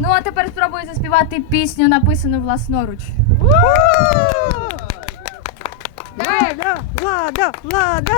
Ну а тепер спробую заспівати пісню, написану власноруч. Влада, влада, влада.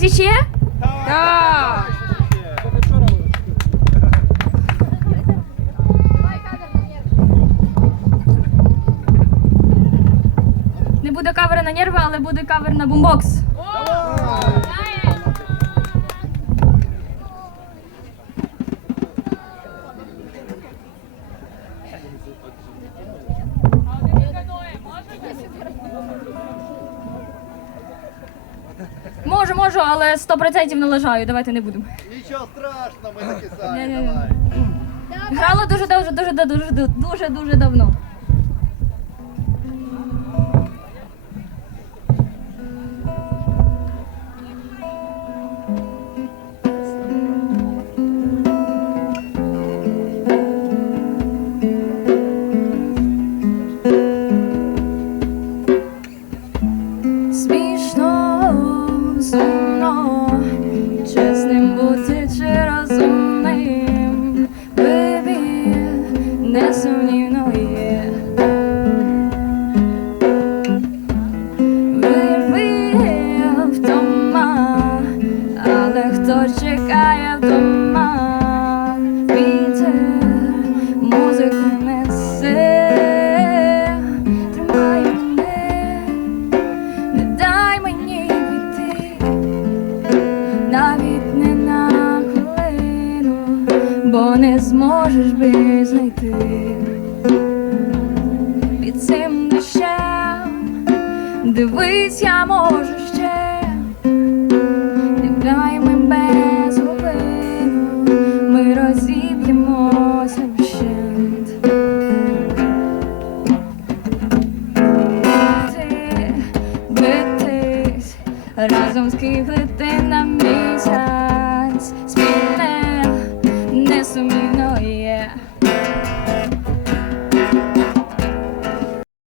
Хтось іще? Так. Не буде кавера на нерви, але буде кавер на бумбокс. Може Можу, можу, але 100% не лежаю. Давайте не будемо. Нічого страшного, ми такі самі. Ні-ні-ні. давай. Грала дуже дуже дуже дуже дуже дуже давно. more. Не зможеш би знайти під цим дощем. Дивись, я можу ще. Дай ми без глибину, ми розіб'ємося вщент. Ти битись разом з скиглити на місяць,